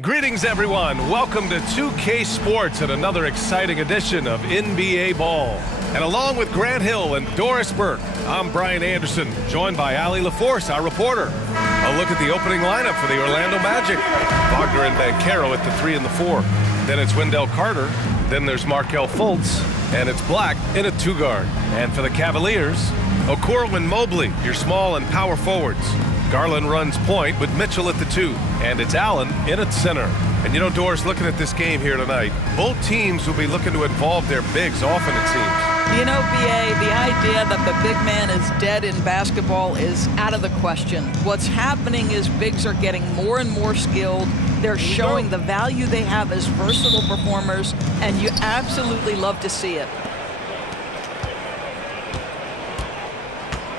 Greetings, everyone. Welcome to 2K Sports and another exciting edition of NBA Ball. And along with Grant Hill and Doris Burke, I'm Brian Anderson, joined by Allie LaForce, our reporter. A look at the opening lineup for the Orlando Magic. Wagner and Banchero at the 3 and the 4. Then it's Wendell Carter. Then there's Markelle Fultz. And it's Black in a 2-guard. And for the Cavaliers, Okoro and Mobley, your small and power forwards. Garland runs point with Mitchell at the 2, and it's Allen in at center. And you know, Doris, looking at this game here tonight, both teams will be looking to involve their bigs often, it seems. You know, B.A., the idea that the big man is dead in basketball is out of the question. What's happening is bigs are getting more and more skilled. They're showing the value they have as versatile performers, and you absolutely love to see it.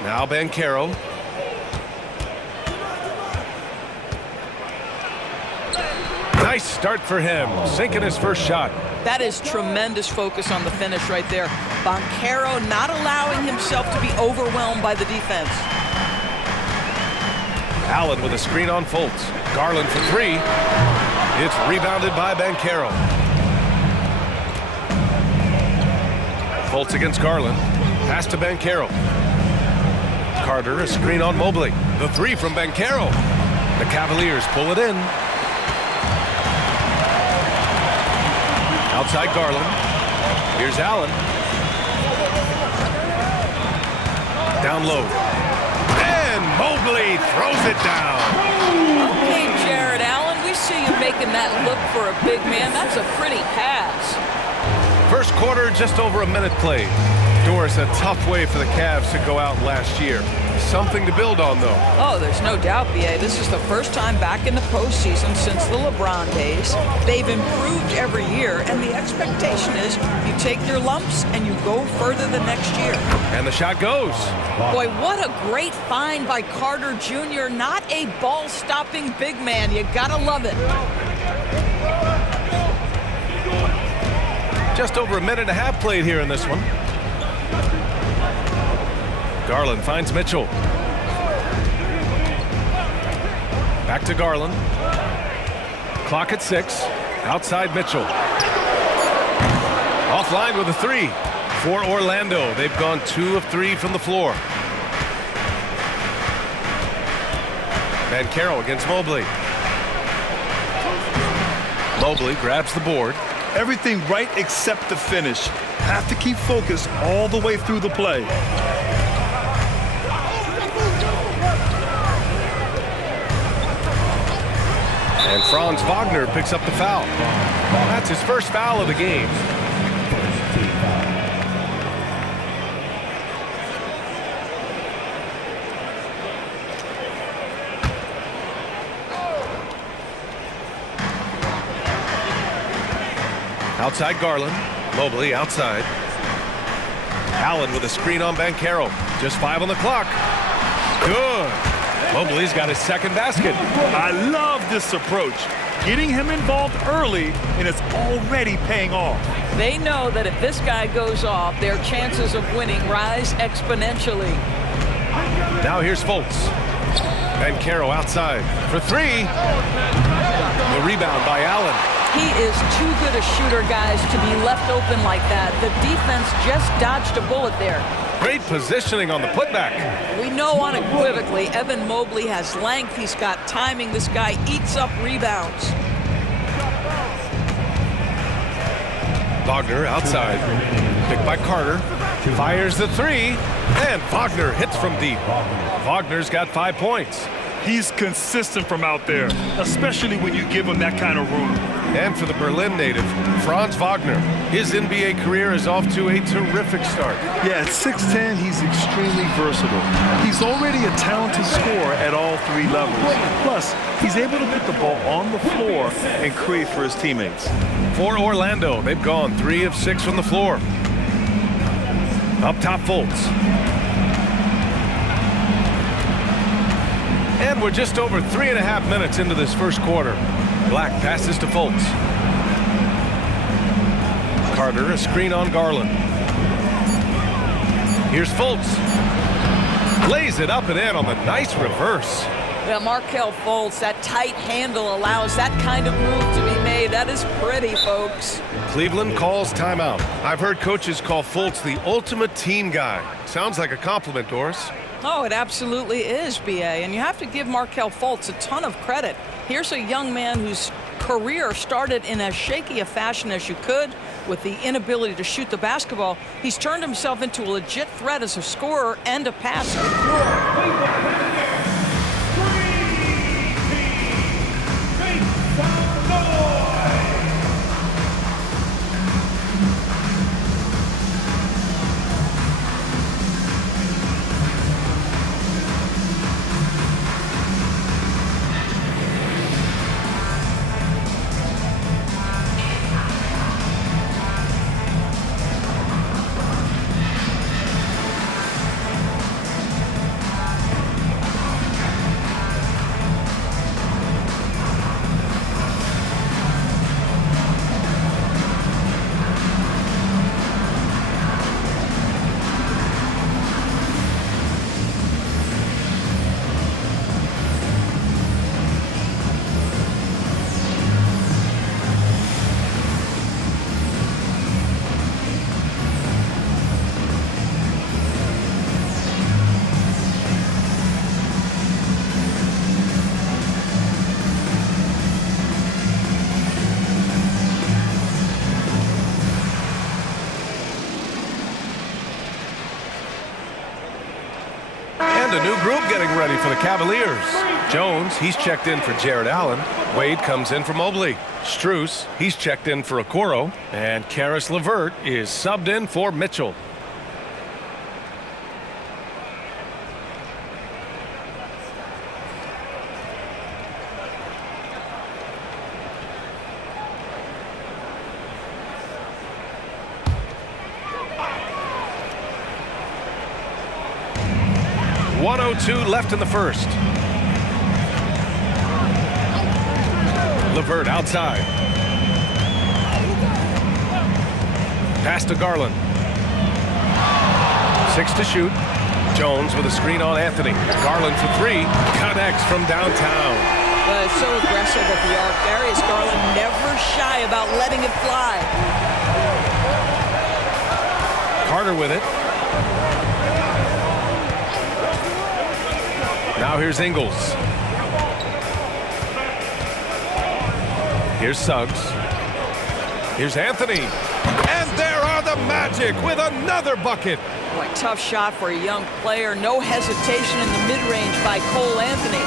Now Banchero. Nice start for him, sinking his first shot. That is tremendous focus on the finish right there. Banchero not allowing himself to be overwhelmed by the defense. Allen with a screen on Fultz. Garland for 3. It's rebounded by Banchero. Fultz against Garland. Pass to Banchero. Carter, a screen on Mobley. The 3 from Banchero. The Cavaliers pull it in. Outside Garland. Here's Allen. Down low. And Mobley throws it down. Okay, Jared Allen, we see you making that look for a big man. That's a pretty pass. First quarter, just over a minute played. Doris, a tough way for the Cavs to go out last year. Something to build on, though. Oh, there's no doubt, B.A. This is the first time back in the postseason since the LeBron days. They've improved every year, and the expectation is you take your lumps and you go further the next year. And the shot goes. Boy, what a great find by Carter Jr. Not a ball-stopping big man. You gotta love it. Just over a minute and a half played here in this one. Garland finds Mitchell. Back to Garland. Clock at 6. Outside Mitchell. Offline with a 3 for Orlando. They've gone 2 of 3 from the floor. Banchero against Mobley. Mobley grabs the board. Everything right except the finish. Have to keep focused all the way through the play. And Franz Wagner picks up the foul. That's his first foul of the game. Outside Garland. Mobley outside. Allen with a screen on Banchero. Just 5 on the clock. Good. Mobley's got his second basket. I love this approach. Getting him involved early, and it's already paying off. They know that if this guy goes off, their chances of winning rise exponentially. Now here's Fultz. Banchero outside for 3. The rebound by Allen. He is too good a shooter, guys, to be left open like that. The defense just dodged a bullet there. Great positioning on the putback. We know unequivocally Evan Mobley has length. He's got timing. This guy eats up rebounds. Wagner outside. Picked by Carter. Fires the 3. And Wagner hits from deep. Wagner's got 5 points. He's consistent from out there, especially when you give him that kind of room. And for the Berlin native, Franz Wagner, his NBA career is off to a terrific start. Yeah, at 6'10", he's extremely versatile. He's already a talented scorer at all three levels. Plus, he's able to put the ball on the floor and create for his teammates. For Orlando, they've gone 3 of 6 from the floor. Up top, Fultz. And we're just over 3.5 minutes into this first quarter. Black passes to Fultz. Carter, a screen on Garland. Here's Fultz. Lays it up and in on the nice reverse. Yeah, Markelle Fultz, that tight handle allows that kind of move to be made. That is pretty, folks. Cleveland calls timeout. I've heard coaches call Fultz the ultimate team guy. Sounds like a compliment, Doris. Oh, it absolutely is, B.A., and you have to give Markelle Fultz a ton of credit. Here's a young man whose career started in as shaky a fashion as you could with the inability to shoot the basketball. He's turned himself into a legit threat as a scorer and a passer. And a new group getting ready for the Cavaliers. Jones, he's checked in for Jared Allen. Wade comes in for Mobley. Strus, he's checked in for Okoro. And Karis LeVert is subbed in for Mitchell. .102 left in the first. LeVert outside. Pass to Garland. 6 to shoot. Jones with a screen on Anthony. Garland for 3. Connects from downtown. So aggressive at the arc. Darius Garland never shy about letting it fly. Carter with it. Now here's Ingles. Here's Suggs. Here's Anthony. And there are the Magic with another bucket. Boy, tough shot for a young player. No hesitation in the mid-range by Cole Anthony.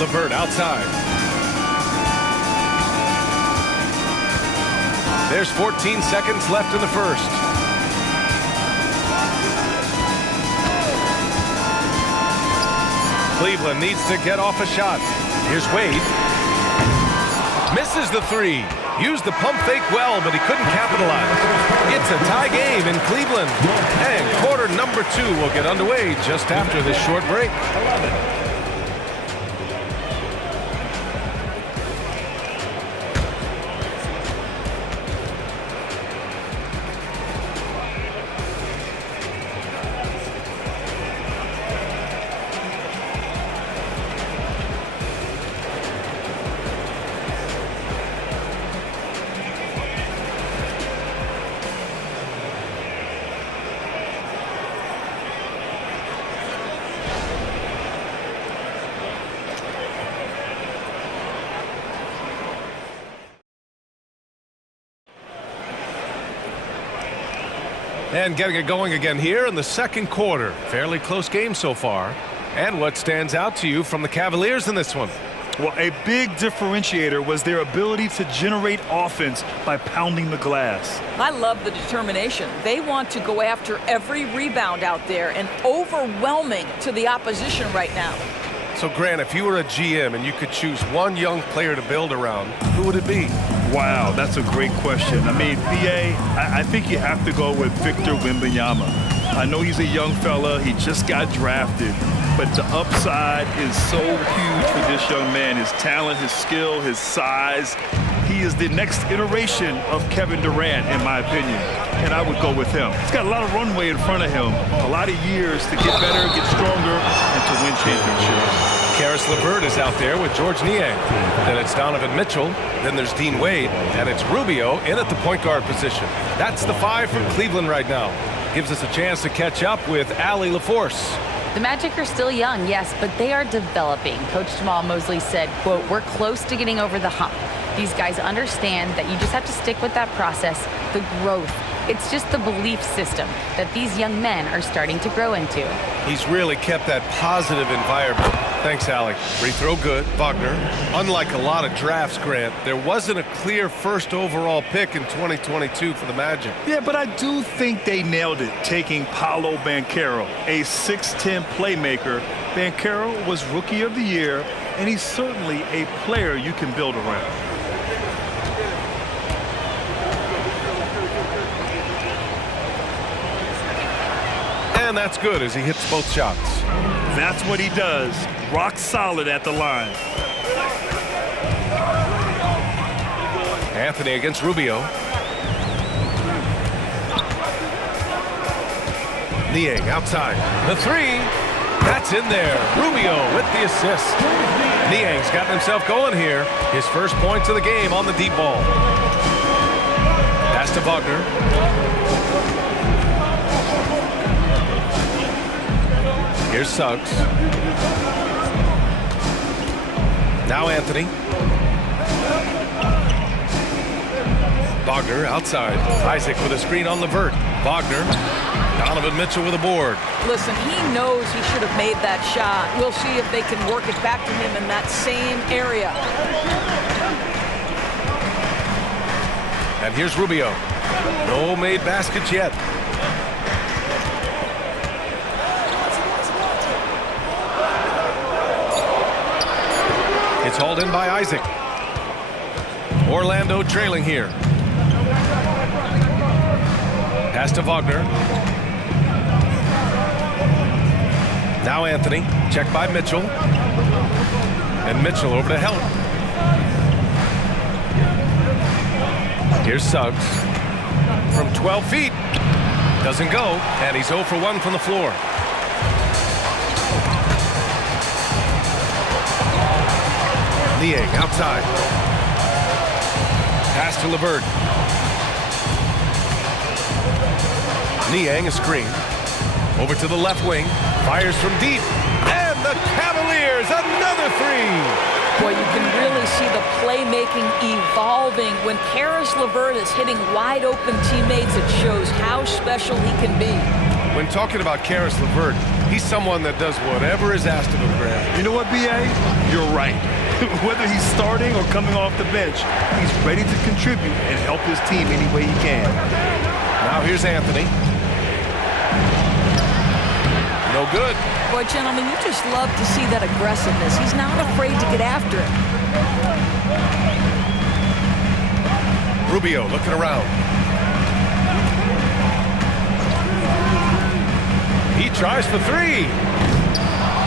LeVert outside. There's 14 seconds left in the first. Cleveland needs to get off a shot. Here's Wade. Misses the 3. Used the pump fake well, but he couldn't capitalize. It's a tie game in Cleveland. And quarter number 2 will get underway just after this short break. And getting it going again here in the second quarter. Fairly close game so far. And what stands out to you from the Cavaliers in this one? Well, a big differentiator was their ability to generate offense by pounding the glass. I love the determination. They want to go after every rebound out there and overwhelming to the opposition right now. So, Grant, if you were a GM and you could choose one young player to build around, who would it be? Wow, that's a great question. I mean, BA, I think you have to go with Victor Wembanyama. I know he's a young fella. He just got drafted. But the upside is so huge for this young man. His talent, his skill, his size. He is the next iteration of Kevin Durant, in my opinion. And I would go with him. He's got a lot of runway in front of him. A lot of years to get better, get stronger, and to win championships. Karis LeVert is out there with George Niang. Then it's Donovan Mitchell. Then there's Dean Wade. And it's Rubio in at the point guard position. That's the 5 from Cleveland right now. Gives us a chance to catch up with Allie LaForce. The Magic are still young, yes, but they are developing. Coach Jamal Mosley said, quote, "We're close to getting over the hump." These guys understand that you just have to stick with that process, the growth. It's just the belief system that these young men are starting to grow into. He's really kept that positive environment. Thanks, Alec. Free throw good. Wagner. Unlike a lot of drafts, Grant, there wasn't a clear first overall pick in 2022 for the Magic. Yeah, but I do think they nailed it, taking Paolo Banchero, a 6'10 playmaker. Banchero was Rookie of the Year, and he's certainly a player you can build around. And that's good as he hits both shots. That's what he does. Rock solid at the line. Anthony against Rubio. Niang outside. The 3. That's in there. Rubio with the assist. Niang's gotten himself going here. His first points of the game on the deep ball. Pass to Wagner. Here's Suggs. Now Anthony. Wagner outside. Isaac with a screen on LeVert. Wagner. Donovan Mitchell with a board. Listen, he knows he should have made that shot. We'll see if they can work it back to him in that same area. And here's Rubio. No made baskets yet. It's hauled in by Isaac. Orlando trailing here. Pass to Wagner. Now Anthony. Checked by Mitchell. And Mitchell over to help. Here's Suggs. From 12 feet. Doesn't go. And he's 0 for 1 from the floor. Niang outside. Pass to LeVert. Niang a screen. Over to the left wing. Fires from deep. And the Cavaliers, another 3. Boy, you can really see the playmaking evolving. When Karis LeVert is hitting wide open teammates, it shows how special he can be. When talking about Karis LeVert, he's someone that does whatever is asked of him, Graham. You know what, B.A.? You're right. Whether he's starting or coming off the bench, he's ready to contribute and help his team any way he can. Now here's Anthony. No good. Boy, gentlemen, you just love to see that aggressiveness. He's not afraid to get after it. Rubio looking around. He tries for 3.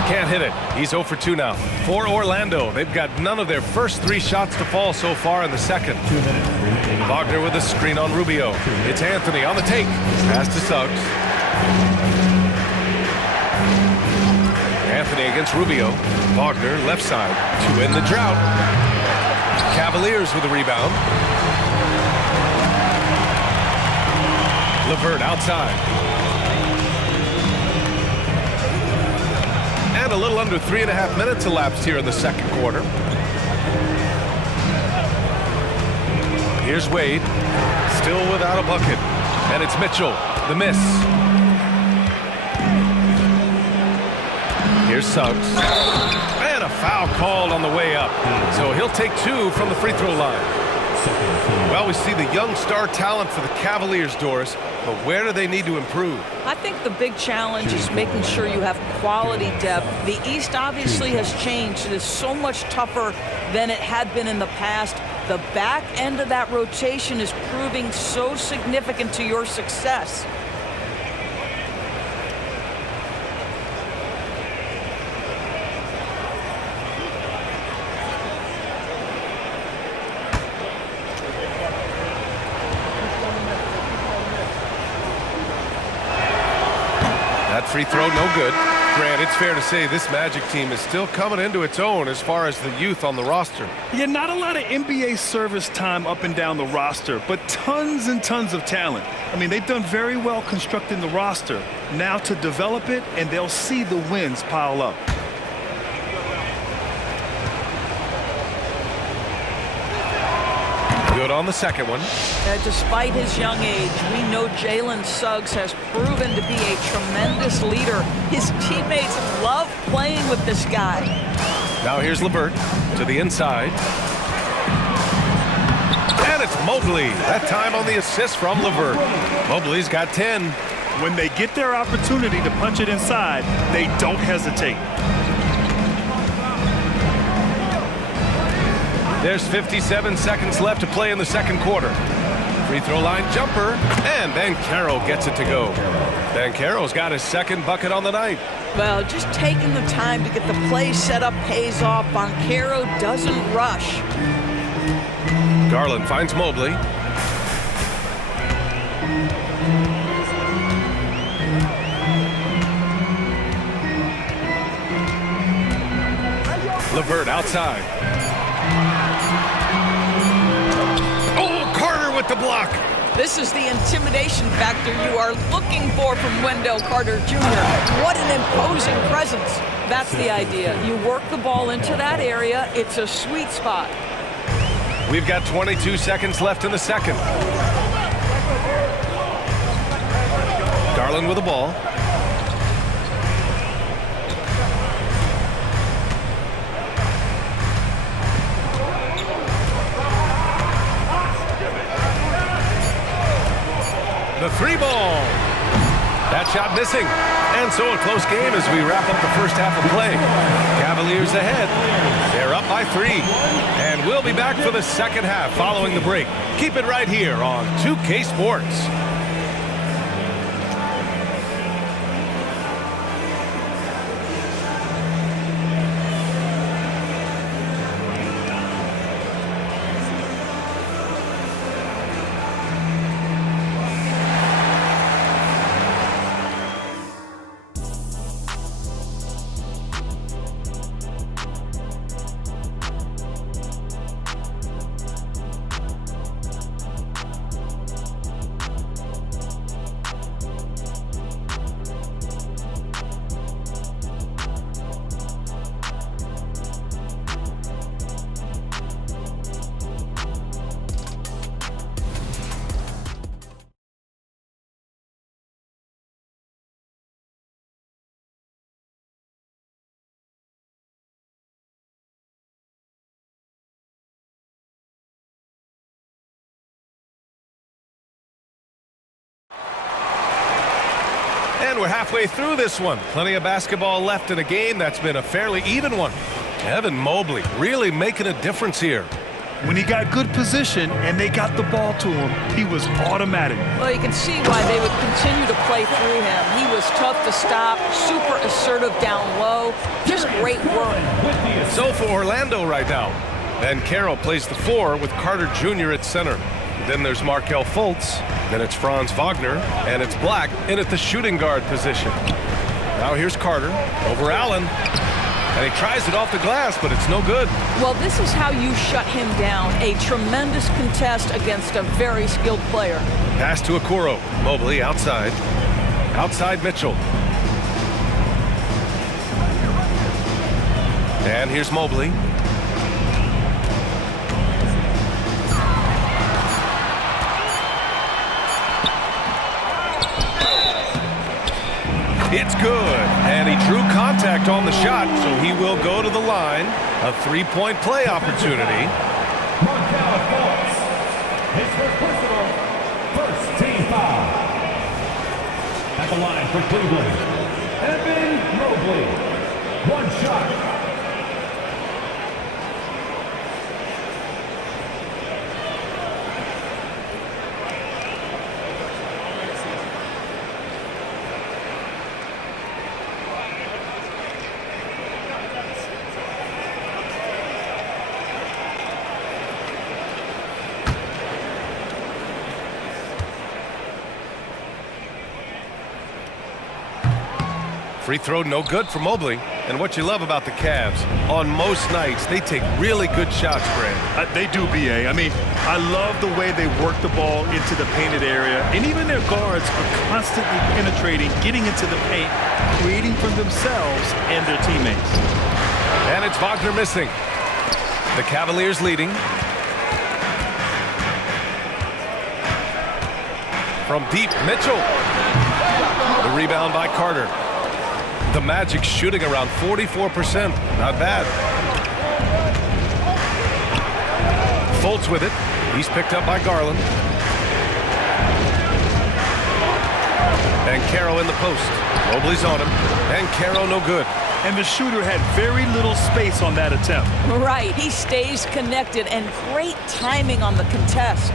Can't hit it. He's 0 for 2 now. For Orlando, they've got none of their first 3 shots to fall so far in the second. Wagner with a screen on Rubio. It's Anthony on the take. Pass to Suggs. Anthony against Rubio. Wagner left side to end the drought. Cavaliers with a rebound. LeVert outside. And a little under 3.5 minutes elapsed here in the second quarter. Here's Wade, still without a bucket. And it's Mitchell. The miss. Here's Suggs. And a foul called on the way up. So he'll take 2 from the free throw line. Well, we see the young star talent for the Cavaliers, Doris, but where do they need to improve? I think the big challenge is making sure you have quality depth. The East obviously has changed. It is so much tougher than it had been in the past. The back end of that rotation is proving so significant to your success. That free throw, no good. Grant, it's fair to say this Magic team is still coming into its own as far as the youth on the roster. Yeah, not a lot of NBA service time up and down the roster, but tons and tons of talent. I mean, they've done very well constructing the roster. Now to develop it, and they'll see the wins pile up. Good on the second one. Despite his young age, we know Jalen Suggs has proven to be a tremendous leader. His teammates love playing with this guy. Now here's LeVert to the inside. And it's Mobley. That time on the assist from LeVert. Mobley's got 10. When they get their opportunity to punch it inside, they don't hesitate. There's 57 seconds left to play in the second quarter. Free throw line jumper, and Banchero gets it to go. Banchero's got his second bucket on the night. Well, just taking the time to get the play set up pays off. Banchero doesn't rush. Garland finds Mobley. LeVert outside. With the block. This is the intimidation factor you are looking for from Wendell Carter Jr. What an imposing presence. That's the idea. You work the ball into that area. It's a sweet spot. We've got 22 seconds left in the second. Garland with the ball. The three ball. That shot missing. And so a close game as we wrap up the first half of play. Cavaliers ahead. They're up by 3. And we'll be back for the second half following the break. Keep it right here on 2K Sports. And we're halfway through this one. Plenty of basketball left in a game that's been a fairly even one. Evan Mobley really making a difference here. When he got good position and they got the ball to him, he was automatic. Well, you can see why they would continue to play through him. He was tough to stop, super assertive down low. Just great work. So for Orlando right now, Banchero plays the 4 with Carter Jr. at center. Then there's Markelle Fultz. Then it's Franz Wagner. And it's Black in at the shooting guard position. Now here's Carter over Allen. And he tries it off the glass, but it's no good. Well, this is how you shut him down. A tremendous contest against a very skilled player. Pass to Okoro. Mobley outside. Outside Mitchell. And here's Mobley. It's good, and he drew contact on the shot, so he will go to the line. A three-point play opportunity. His first personal, first team foul. At the line for Cleveland, Evan Mobley. One shot. Free throw no good for Mobley. And what you love about the Cavs, on most nights, they take really good shots, Brand. They do, B.A. I mean, I love the way they work the ball into the painted area. And even their guards are constantly penetrating, getting into the paint, creating for themselves and their teammates. And it's Wagner missing. The Cavaliers leading. From deep, Mitchell. The rebound by Carter. The Magic shooting around 44%. Not bad. Fultz with it. He's picked up by Garland. And Caro in the post. Mobley's on him. And Caro no good. And the shooter had very little space on that attempt. Right. He stays connected, and great timing on the contest.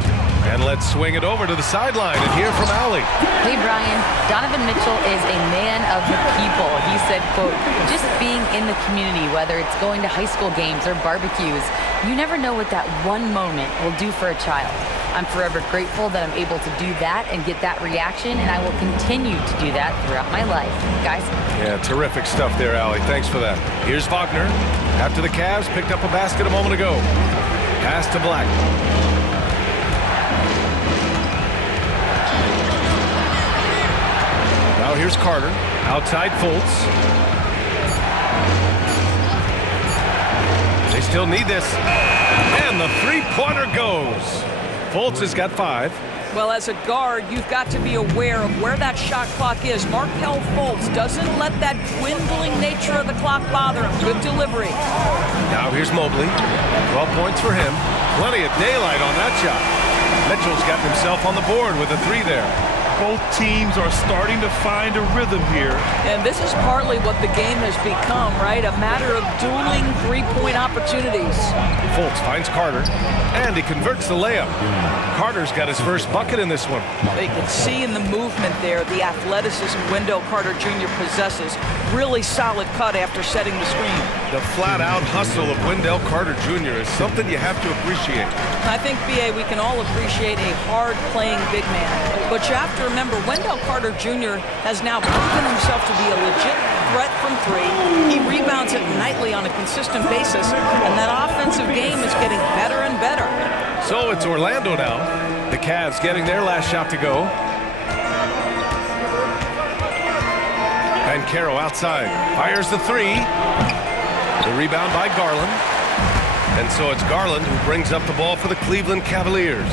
And let's swing it over to the sideline and hear from Allie. Hey, Brian. Donovan Mitchell is a man of the people. He said, quote, just being in the community, whether it's going to high school games or barbecues, you never know what that one moment will do for a child. I'm forever grateful that I'm able to do that and get that reaction, and I will continue to do that throughout my life. Guys? Yeah, terrific stuff there, Allie. Thanks for that. Here's Wagner. After the Cavs picked up a basket a moment ago. Pass to Black. Now here's Carter. Outside Fultz. They still need this. And the three-pointer goes. Fultz has got 5. Well, as a guard, you've got to be aware of where that shot clock is. Markelle Fultz doesn't let that dwindling nature of the clock bother him. Good delivery. Now here's Mobley. 12 points for him. Plenty of daylight on that shot. Mitchell's got himself on the board with a 3 there. Both teams are starting to find a rhythm here. And this is partly what the game has become, right? A matter of dueling three-point opportunities. Fultz finds Carter, and he converts the layup. Carter's got his first bucket in this one. They can see in the movement there the athleticism Wendell Carter Jr. possesses. Really solid cut after setting the screen. The flat-out hustle of Wendell Carter Jr. is something you have to appreciate. I think, B.A., we can all appreciate a hard-playing big man. But you have to remember, Wendell Carter Jr. has now proven himself to be a legit threat from 3. He rebounds it nightly on a consistent basis, and that offensive game is getting better and better. So it's Orlando now. The Cavs getting their last shot to go. And Caro outside. Fires the 3. The rebound by Garland. And so it's Garland who brings up the ball for the Cleveland Cavaliers.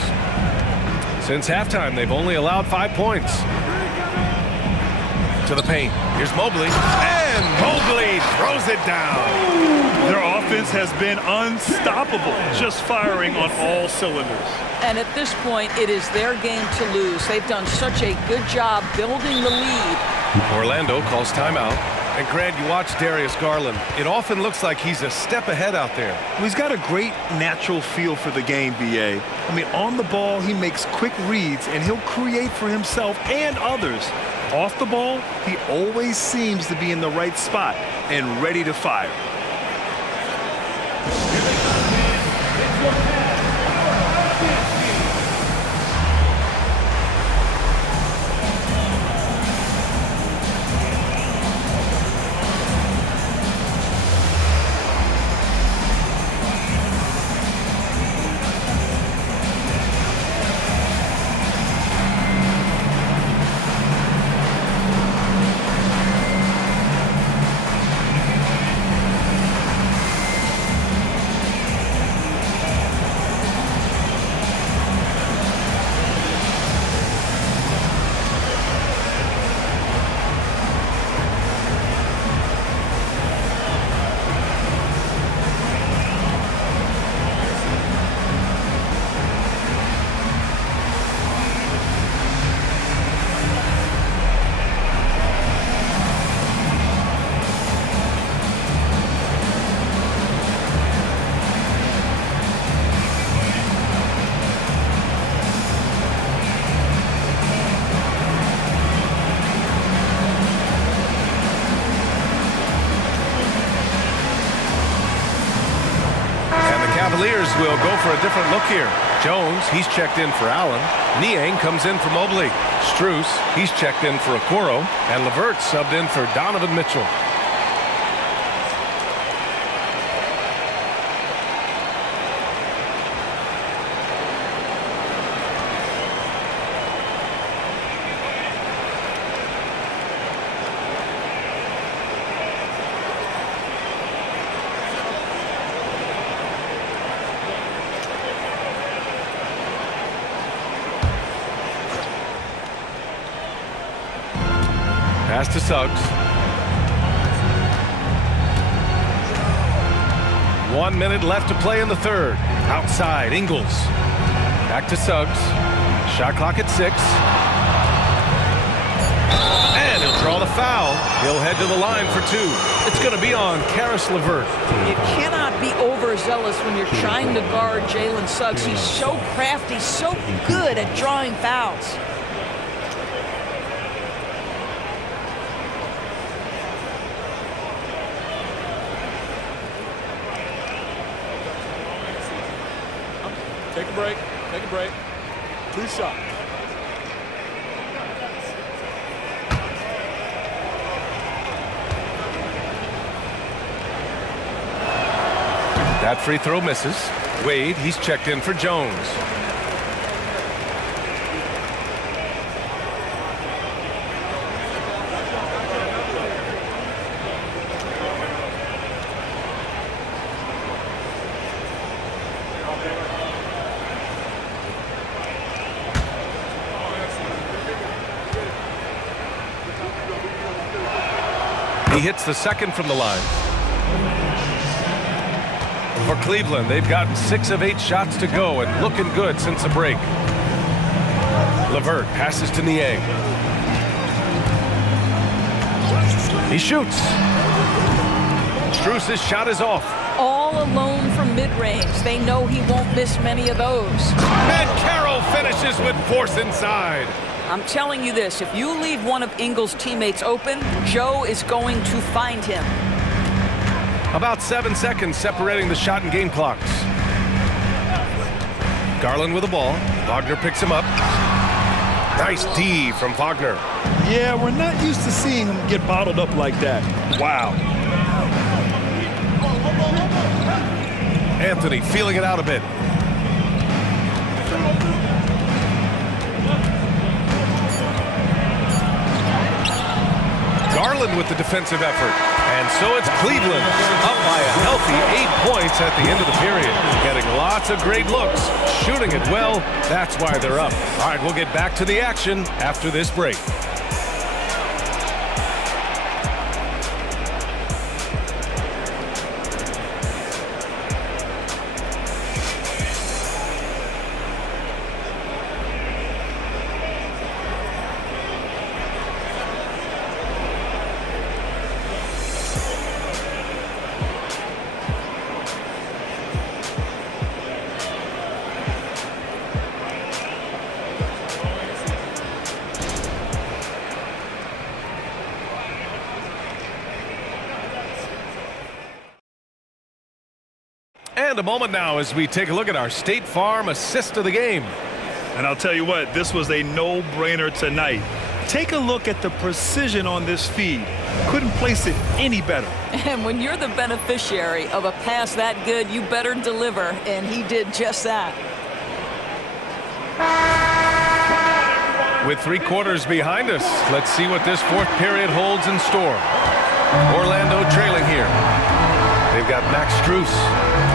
Since halftime, they've only allowed 5 points. To the paint. Here's Mobley. And Mobley throws it down. Their offense has been unstoppable, just firing on all cylinders. And at this point, it is their game to lose. They've done such a good job building the lead. Orlando calls timeout. And Grant, you watch Darius Garland. It often looks like he's a step ahead out there. Well, he's got a great natural feel for the game, B.A. I mean, on the ball, he makes quick reads, and he'll create for himself and others. Off the ball, he always seems to be in the right spot and ready to fire. Cavaliers will go for a different look here. Jones, he's checked in for Allen. Niang comes in for Mobley. Strus, he's checked in for Okoro. And LeVert subbed in for Donovan Mitchell. Pass to Suggs. 1 minute left to play in the third. Outside, Ingles. Back to Suggs. Shot clock at 6. And he'll draw the foul. He'll head to the line for 2. It's going to be on Caris LeVert. You cannot be overzealous when you're trying to guard Jalen Suggs. He's so crafty, so good at drawing fouls. Take a break. Take a break. 2 shots. That free throw misses. Wade, he's checked in for Jones. He hits the second from the line. For Cleveland, they've gotten 6 of 8 shots to go and looking good since the break. LeVert passes to Niang. He shoots. Strus's shot is off. All alone from mid-range. They know he won't miss many of those. And Carroll finishes with force inside. I'm telling you this, if you leave one of Ingles' teammates open, Joe is going to find him. About 7 seconds separating the shot and game clocks. Garland with the ball. Wagner picks him up. Nice D from Wagner. Yeah, we're not used to seeing him get bottled up like that. Wow. Anthony feeling it out a bit. Garland with the defensive effort. And so it's Cleveland up by a healthy 8 points at the end of the period. Getting lots of great looks, shooting it well. That's why they're up. All right, we'll get back to the action after this break. And a moment now as we take a look at our State Farm assist of the game. And I'll tell you what, this was a no-brainer tonight. Take a look at the precision on this feed. Couldn't place it any better. And when you're the beneficiary of a pass that good, you better deliver, and he did just that. With 3 quarters behind us, let's see what this fourth period holds in store. Orlando trailing here. They've got Max Strus.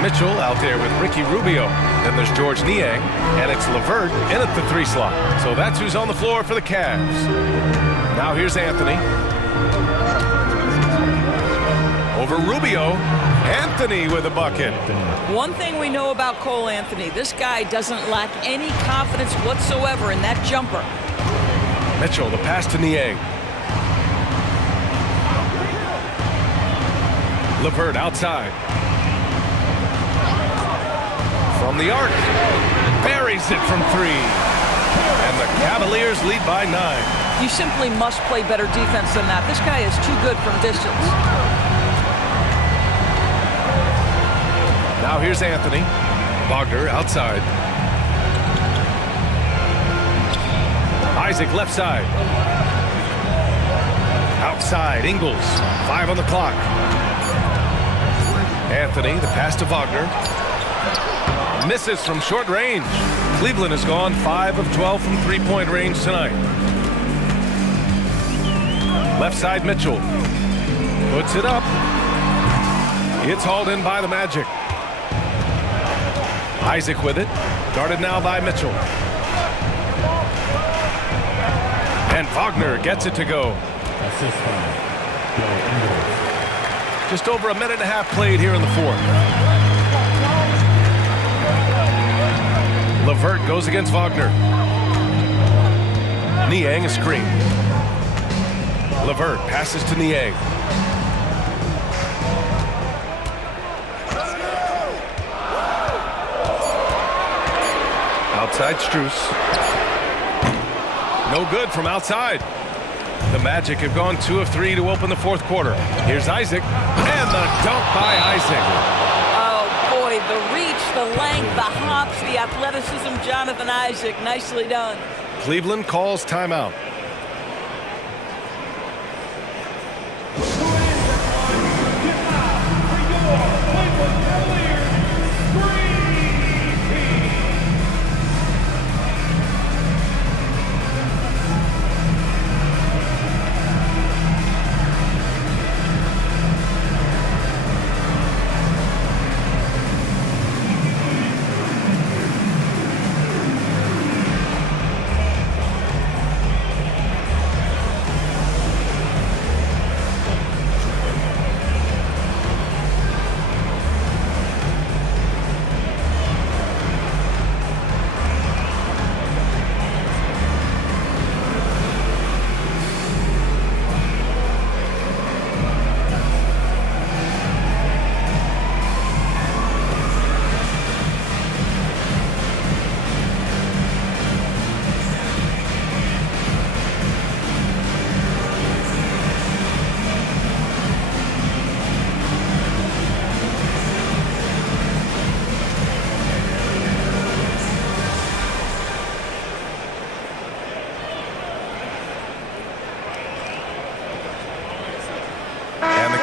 Mitchell out there with Ricky Rubio. Then there's George Niang, and it's LeVert in at the 3 slot. So that's who's on the floor for the Cavs. Now here's Anthony. Over Rubio. Anthony with a bucket. One thing we know about Cole Anthony, this guy doesn't lack any confidence whatsoever in that jumper. Mitchell, the pass to Niang. LeVert outside. From the arc. Buries it from 3. And the Cavaliers lead by 9. You simply must play better defense than that. This guy is too good from distance. Now here's Anthony. Wagner outside. Isaac left side. Outside, Ingles. 5 on the clock. Anthony, the pass to Wagner. Misses from short range. Cleveland has gone 5 of 12 from three-point range tonight. Left side, Mitchell. Puts it up. It's hauled in by the Magic. Isaac with it. Guarded now by Mitchell. And Wagner gets it to go. Assist by Joe Ingles. Just over a minute and a half played here in the fourth. Levert goes against Wagner. Niang a screen. Levert passes to Niang. Outside Strus. No good from outside. The Magic have gone 2 of 3 to open the fourth quarter. Here's Isaac. And the dunk by Isaac. Oh, boy, the reach, the length, the hops, the athleticism, Jonathan Isaac. Nicely done. Cleveland calls timeout.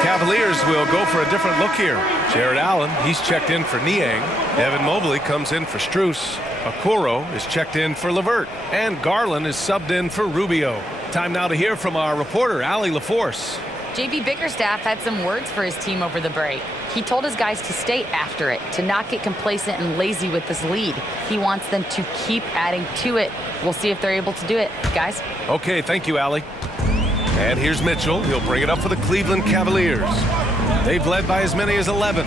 Cavaliers will go for a different look here. Jared Allen, he's checked in for Niang. Evan Mobley comes in for Strus. Okoro is checked in for Levert. And Garland is subbed in for Rubio. Time now to hear from our reporter, Allie LaForce. JB Bickerstaff had some words for his team over the break. He told his guys to stay after it, to not get complacent and lazy with this lead. He wants them to keep adding to it. We'll see if they're able to do it, guys. Okay, thank you, Allie. And here's Mitchell. He'll bring it up for the Cleveland Cavaliers. They've led by as many as 11.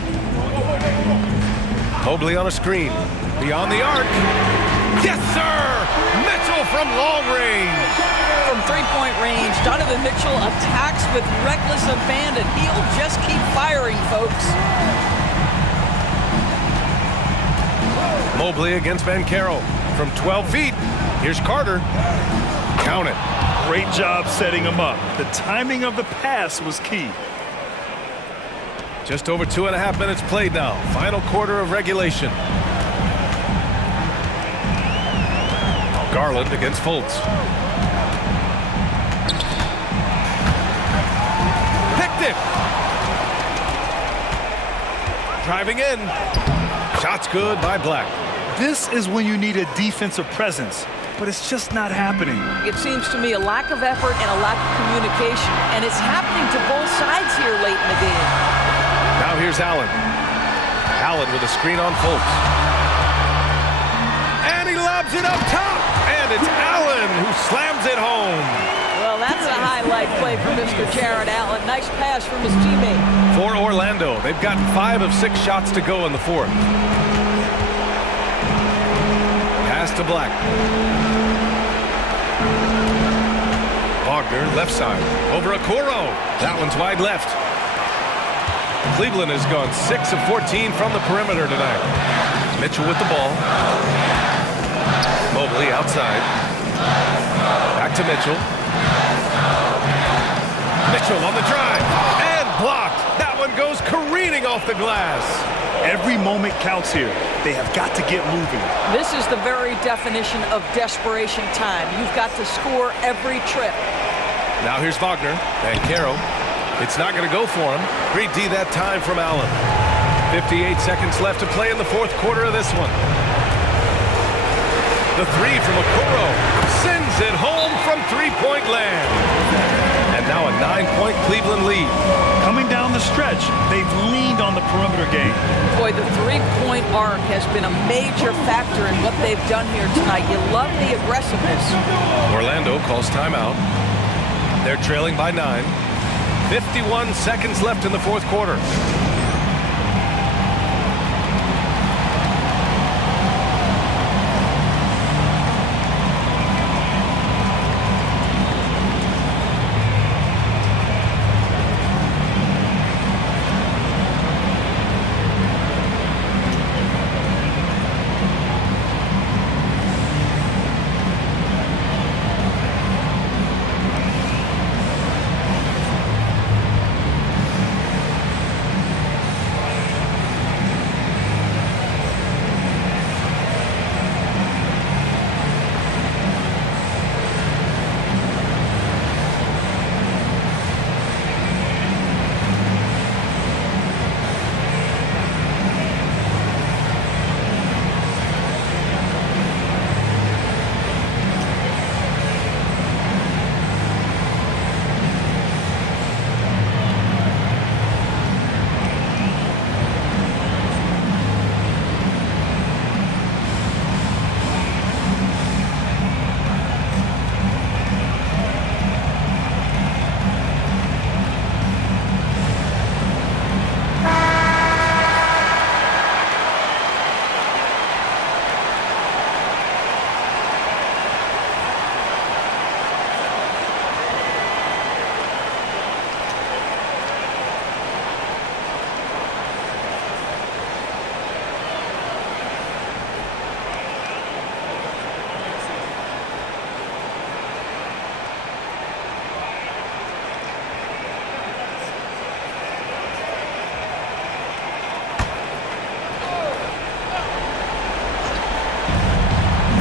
Mobley on a screen. Beyond the arc. Yes, sir! Mitchell from long range. From three-point range, Donovan Mitchell attacks with reckless abandon. He'll just keep firing, folks. Mobley against Banchero. From 12 feet. Here's Carter. Count it. Great job setting him up. The timing of the pass was key. Just over 2.5 minutes played now. Final quarter of regulation. Garland against Fultz. Picked it. Driving in. Shots good by Black. This is when you need a defensive presence, but it's just not happening. It seems to me a lack of effort and a lack of communication, and it's happening to both sides here late in the game. Now here's Allen. Allen with a screen on Fultz. And he lobs it up top. And it's Allen who slams it home. Well, that's a highlight play for Mr. Jared Allen. Nice pass from his teammate. For Orlando, they've got 5 of 6 shots to go in the fourth. Pass to Black. Wagner, left side. Over Okoro. That one's wide left. Cleveland has gone 6 of 14 from the perimeter tonight. Mitchell with the ball. Mobley outside. Back to Mitchell. Mitchell on the drive. And blocked. That one goes careening off the glass. Every moment counts here. They have got to get moving. This is the very definition of desperation time. You've got to score every trip. Now here's Wagner and Caro. It's not going to go for him. Great D that time from Allen. 58 seconds left to play in the fourth quarter of this one. The three from Okoro sends it home from three-point land. And now a 9-point Cleveland lead. Coming down the stretch, they've leaned on the perimeter game. Boy, the three-point arc has been a major factor in what they've done here tonight. You love the aggressiveness. Orlando calls timeout. They're trailing by 9. 51 seconds left in the fourth quarter.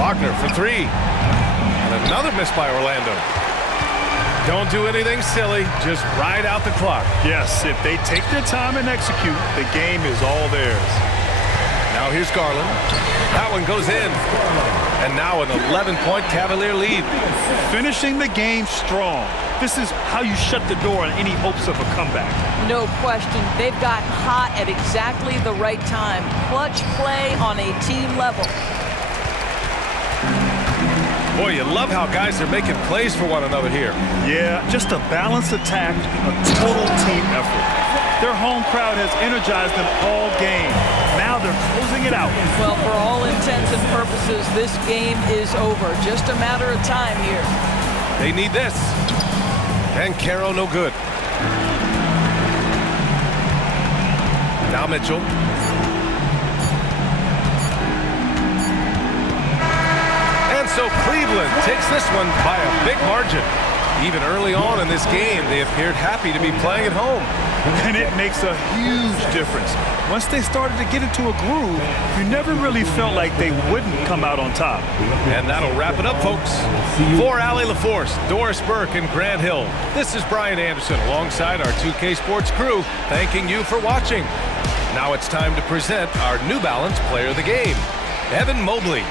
Wagner for three. And another miss by Orlando. Don't do anything silly. Just ride out the clock. Yes, if they take their time and execute, the game is all theirs. Now here's Garland. That one goes in. And now an 11-point Cavalier lead. Finishing the game strong. This is how you shut the door on any hopes of a comeback. No question. They've gotten hot at exactly the right time. Clutch play on a team level. Boy, you love how guys are making plays for one another here. Yeah, just a balanced attack, a total team effort. Their home crowd has energized them all game. Now they're closing it out. Well, for all intents and purposes, this game is over. Just a matter of time here. They need this. And Caro no good. Now Mitchell. And so Cleveland takes this one by a big margin. Even early on in this game, they appeared happy to be playing at home. And it makes a huge difference. Once they started to get into a groove, you never really felt like they wouldn't come out on top. And that'll wrap it up, folks. For Allie LaForce, Doris Burke, and Grant Hill, this is Brian Anderson alongside our 2K Sports crew, thanking you for watching. Now it's time to present our New Balance Player of the Game, Evan Mobley.